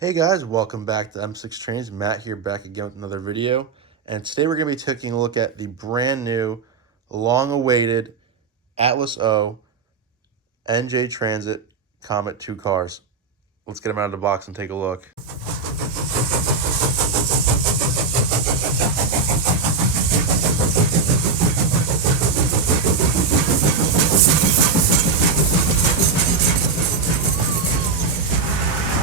Hey guys, welcome back to M6 Trains. Matt here back again with another video. And today we're going to be taking a look at the brand new, long-awaited Atlas O NJ Transit Comet 2 cars. Let's get them out of the box and take a look.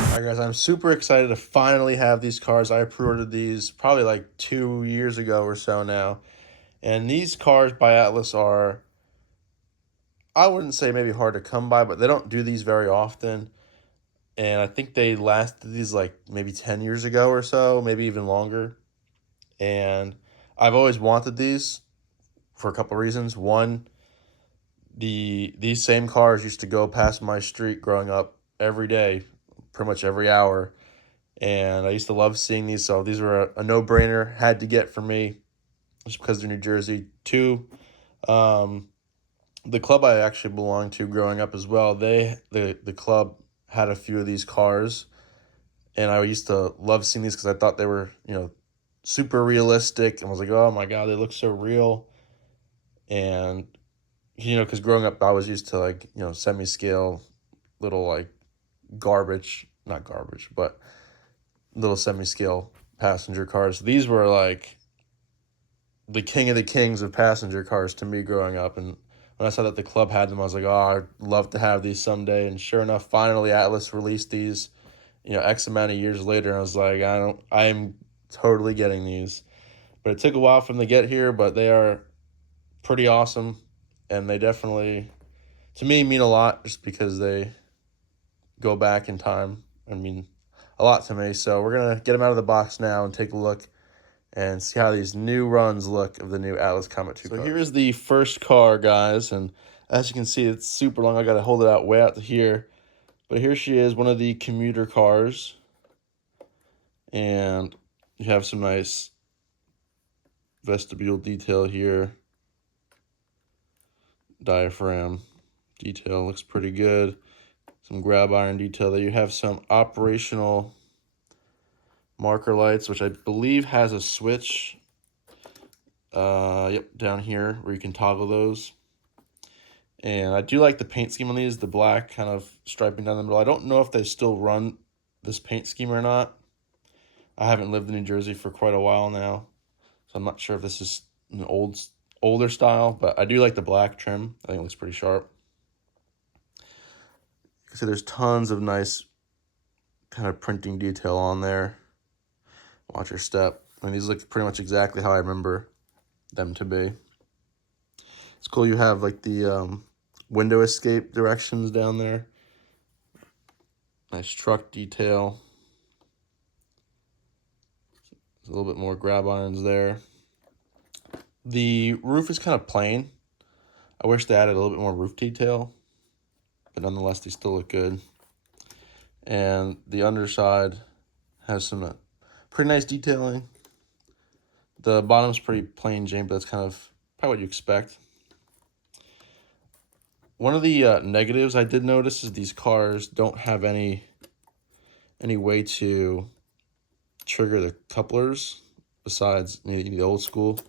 Alright guys, I'm super excited to finally have these cars. I pre-ordered these probably like 2 years ago or so now. And these cars by Atlas are, I wouldn't say maybe hard to come by, but they don't do these very often. And I think they lasted these like maybe 10 years ago or so, maybe even longer. And I've always wanted these for a couple of reasons. One, these same cars used to go past my street growing up every day, pretty much every hour. And I used to love seeing these, so these were a no-brainer, had to get for me, just because they're New Jersey. Two, the club I actually belonged to growing up as well, the club had a few of these cars, and I used to love seeing these because I thought they were, super realistic, and was like, oh my God, they look so real. And, because growing up, I was used to like, semi-scale little like not garbage, but little semi-scale passenger cars. These were like the king of the kings of passenger cars to me growing up. And when I saw that the club had them, I was like, oh, I'd love to have these someday. And sure enough, finally Atlas released these, X amount of years later. And I was like, I am totally getting these. But it took a while for them to get here, but they are pretty awesome. And they definitely, to me, mean a lot just because they go back in time and mean a lot to me. So we're going to get them out of the box now and take a look and see how these new runs look of the new Atlas Comet 2 cars. So here's the first car, guys, and as you can see, it's super long. I got to hold it out way out to here. But here she is, one of the commuter cars. And you have some nice vestibule detail here. Diaphragm detail looks pretty good. Some grab iron detail there. You have some operational marker lights, which I believe has a switch. Yep, down here where you can toggle those. And I do like the paint scheme on these, the black kind of striping down the middle. I don't know if they still run this paint scheme or not. I haven't lived in New Jersey for quite a while now, so I'm not sure if this is an older style, but I do like the black trim. I think it looks pretty sharp. You can see there's tons of nice kind of printing detail on there. Watch your step. I mean, these look pretty much exactly how I remember them to be. It's cool you have like the window escape directions down there. Nice truck detail. There's a little bit more grab irons there. The roof is kind of plain. I wish they added a little bit more roof detail, but nonetheless, they still look good. And the underside has some pretty nice detailing. The bottom's pretty plain Jane, but that's kind of probably what you expect. One of the negatives I did notice is these cars don't have any way to trigger the couplers besides the old school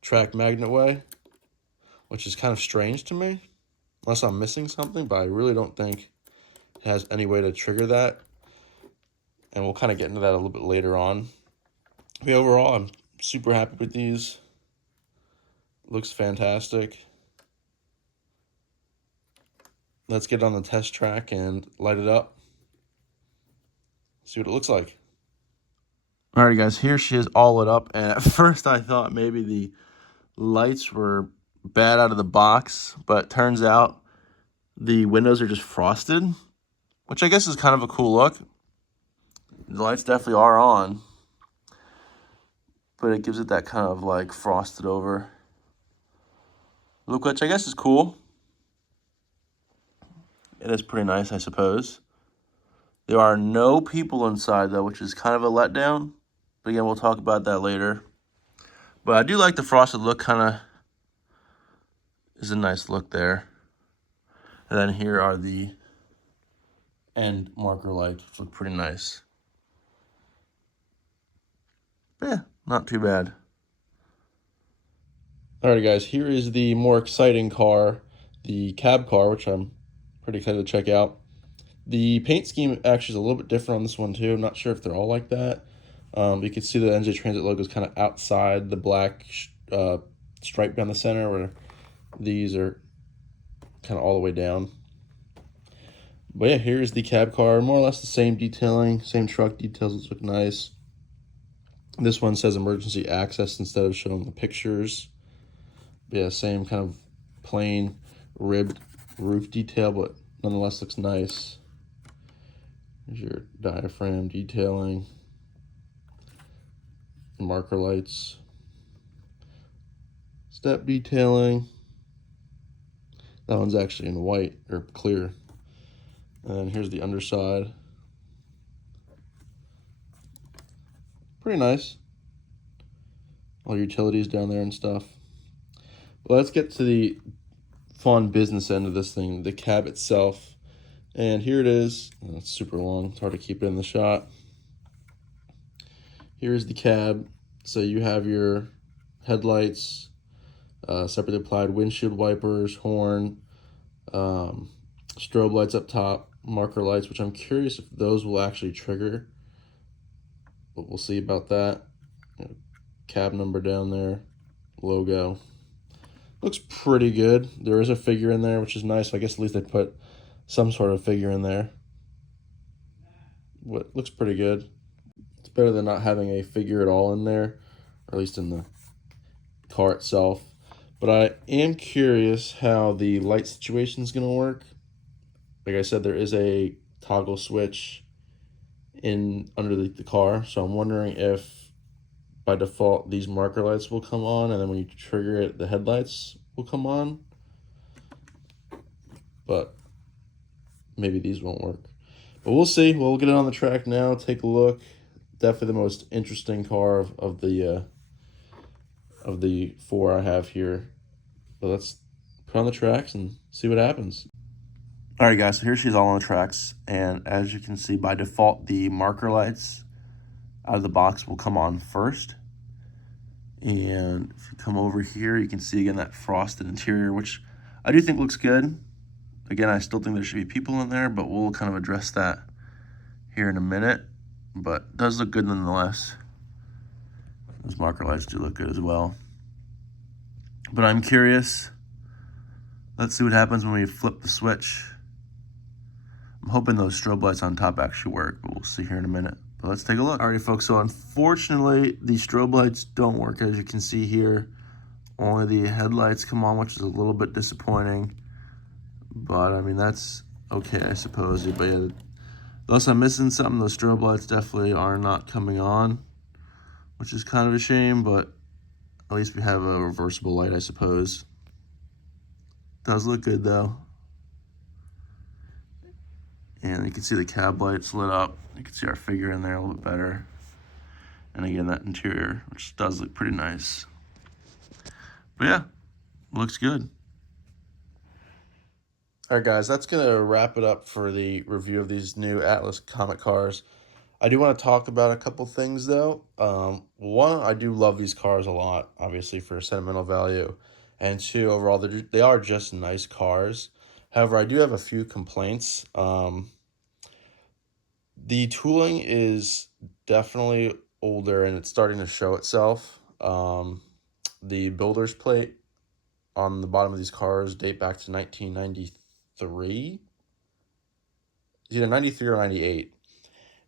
track magnet way, which is kind of strange to me, unless I'm missing something, but I really don't think it has any way to trigger that. And we'll kind of get into that a little bit later on. But overall, I'm super happy with these. Looks fantastic. Let's get on the test track and light it up. See what it looks like. Alrighty guys, here she is all lit up. And at first I thought maybe the lights were bad out of the box, but turns out the windows are just frosted, which I guess is kind of a cool look. The lights definitely are on, but it gives it that kind of like frosted over look, which I guess is cool. It is pretty nice, I suppose. There are no people inside though, which is kind of a letdown. But again, we'll talk about that later. But I do like the frosted look, kind of is a nice look there. And then here are the end marker lights, which look pretty nice. But yeah, not too bad. Alright guys, here is the more exciting car, the cab car, which I'm pretty excited to check out. The paint scheme actually is a little bit different on this one too. I'm not sure if they're all like that. You can see the NJ Transit logo is kind of outside the black stripe down the center, where these are kind of all the way down. But yeah, here's the cab car. More or less the same detailing, same truck details. Look nice. This one says emergency access instead of showing the pictures. Yeah, same kind of plain ribbed roof detail, but nonetheless looks nice. Here's your diaphragm detailing, marker lights, step detailing. That one's actually in white or clear. And here's the underside. Pretty nice. All your utilities down there and stuff. Well, let's get to the fun business end of this thing, the cab itself. And here it is. Oh, it's super long. It's hard to keep it in the shot. Here's the cab. So you have your headlights, separately applied windshield wipers, horn, strobe lights up top, marker lights, which I'm curious if those will actually trigger, but we'll see about that. Cab number down there, logo. Looks pretty good. There is a figure in there, which is nice. So I guess at least they put some sort of figure in there. What looks pretty good. It's better than not having a figure at all in there, or at least in the car itself. But I am curious how the light situation is going to work. Like I said, there is a toggle switch in under the car, so I'm wondering if by default these marker lights will come on, and then when you trigger it, the headlights will come on. But maybe these won't work. But we'll see. We'll get it on the track now, take a look. Definitely the most interesting car of the four I have here. But let's put on the tracks and see what happens. All right, guys, so here she's all on the tracks. And as you can see, by default, the marker lights out of the box will come on first. And if you come over here, you can see again that frosted interior, which I do think looks good. Again, I still think there should be people in there, but we'll kind of address that here in a minute. But it does look good nonetheless. Those marker lights do look good as well. But I'm curious. Let's see what happens when we flip the switch. I'm hoping those strobe lights on top actually work, but we'll see here in a minute. But let's take a look. Alrighty, folks, so unfortunately, the strobe lights don't work. As you can see here, only the headlights come on, which is a little bit disappointing. But, I mean, that's okay, I suppose. But, yeah, unless I'm missing something, those strobe lights definitely are not coming on, which is kind of a shame, but at least we have a reversible light, I suppose. Does look good, though. And you can see the cab lights lit up. You can see our figure in there a little bit better. And again, that interior, which does look pretty nice. But yeah, looks good. All right, guys, that's going to wrap it up for the review of these new Atlas Comet cars. I do want to talk about a couple things, though. One, I do love these cars a lot, obviously, for sentimental value. And two, overall, they are just nice cars. However, I do have a few complaints. The tooling is definitely older and it's starting to show itself. The builder's plate on the bottom of these cars date back to 1993. It's either 93 or 98.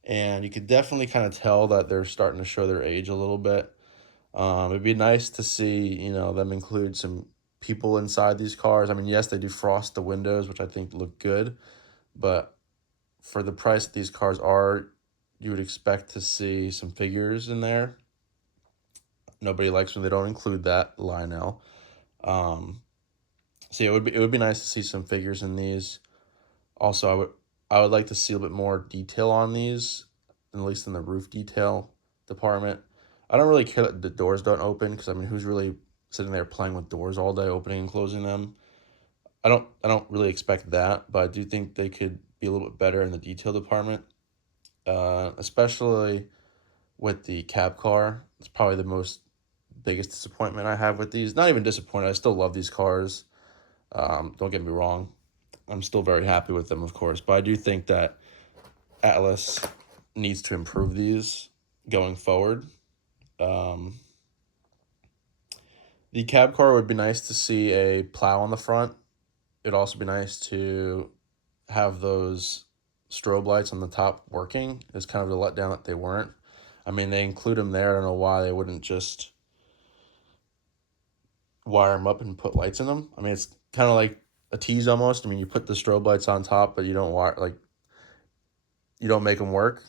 And you could definitely kind of tell that they're starting to show their age a little bit. It'd be nice to see, them include some people inside these cars. I mean, yes, they do frost the windows, which I think look good, but for the price that these cars are, you would expect to see some figures in there. Nobody likes when they don't include that, Lionel. So yeah, it would be nice to see some figures in these. Also, I would like to see a bit more detail on these, at least in the roof detail department. I don't really care that the doors don't open, because I mean, who's really sitting there playing with doors all day, opening and closing them? I don't really expect that, but I do think they could be a little bit better in the detail department, especially with the cab car. It's probably the biggest disappointment I have with these. Not even disappointed. I still love these cars. Don't get me wrong. I'm still very happy with them, of course. But I do think that Atlas needs to improve these going forward. Um, the cab car would be nice to see a plow on the front. It'd also be nice to have those strobe lights on the top working. It's kind of a letdown that they weren't. I mean, they include them there. I don't know why they wouldn't just wire them up and put lights in them. I mean, it's kind of like a tease almost. I mean, you put the strobe lights on top, but you don't you don't make them work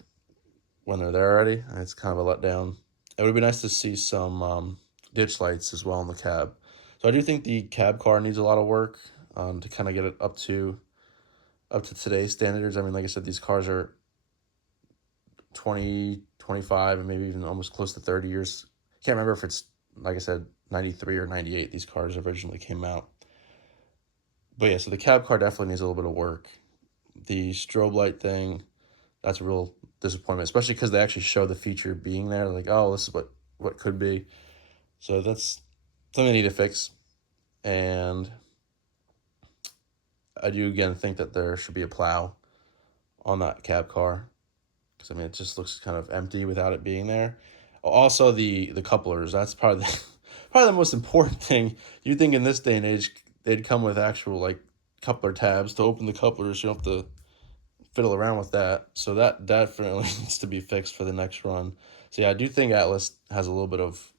when they're there already. And it's kind of a letdown. It would be nice to see some ditch lights as well in the cab. So I do think the cab car needs a lot of work to kind of get it up to today's standards. I mean, like I said, these cars are 20, 25, and maybe even almost close to 30 years. Can't remember if it's, like I said, 93 or 98 these cars originally came out. But yeah, so the cab car definitely needs a little bit of work. The strobe light thing, that's a real disappointment, especially because they actually show the feature being there. Like, oh, this is what could be. So that's something they need to fix. And I do, again, think that there should be a plow on that cab car. Because, I mean, it just looks kind of empty without it being there. Also, the couplers, that's probably probably the most important thing. You'd think in this day and age, they'd come with actual, like, coupler tabs to open the couplers. You don't have to fiddle around with that. So that definitely needs to be fixed for the next run. So yeah, I do think Atlas has a little bit of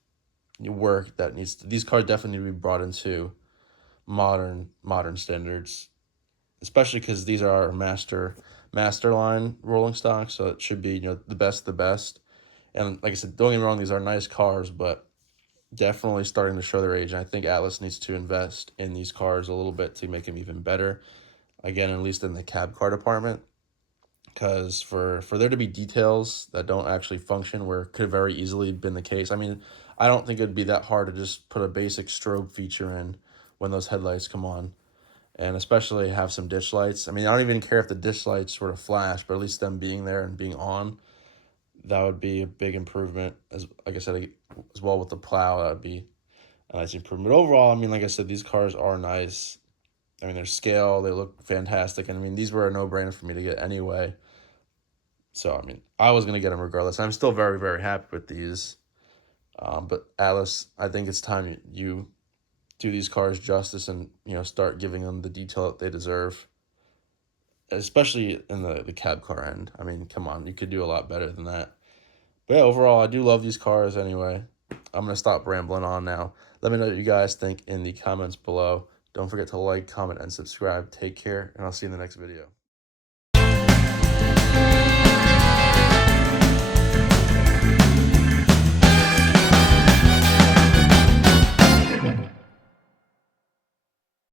work that these cars definitely need to be brought into modern standards, especially because these are master line rolling stock, so it should be, the best of the best. And like I said, don't get me wrong, these are nice cars, but definitely starting to show their age. And I think Atlas needs to invest in these cars a little bit to make them even better. Again, at least in the cab car department, because for there to be details that don't actually function, where it could have very easily been the case. I mean, I don't think it'd be that hard to just put a basic strobe feature in when those headlights come on, and especially have some ditch lights. I mean, I don't even care if the ditch lights sort of flash, but at least them being there and being on, that would be a big improvement. As like I said, as well with the plow, that would be a nice improvement. But overall, I mean, like I said, these cars are nice. I mean, their scale, they look fantastic, and I mean, these were a no-brainer for me to get anyway. So I mean, I was gonna get them regardless. I'm still very, very happy with these. But Atlas, I think it's time you do these cars justice and start giving them the detail that they deserve, especially in the cab car end. I mean, come on, you could do a lot better than that. But yeah, overall, I do love these cars anyway. I'm gonna stop rambling on now. Let me know what you guys think in the comments below. Don't forget to like, comment, and subscribe. Take care, and I'll see you in the next video.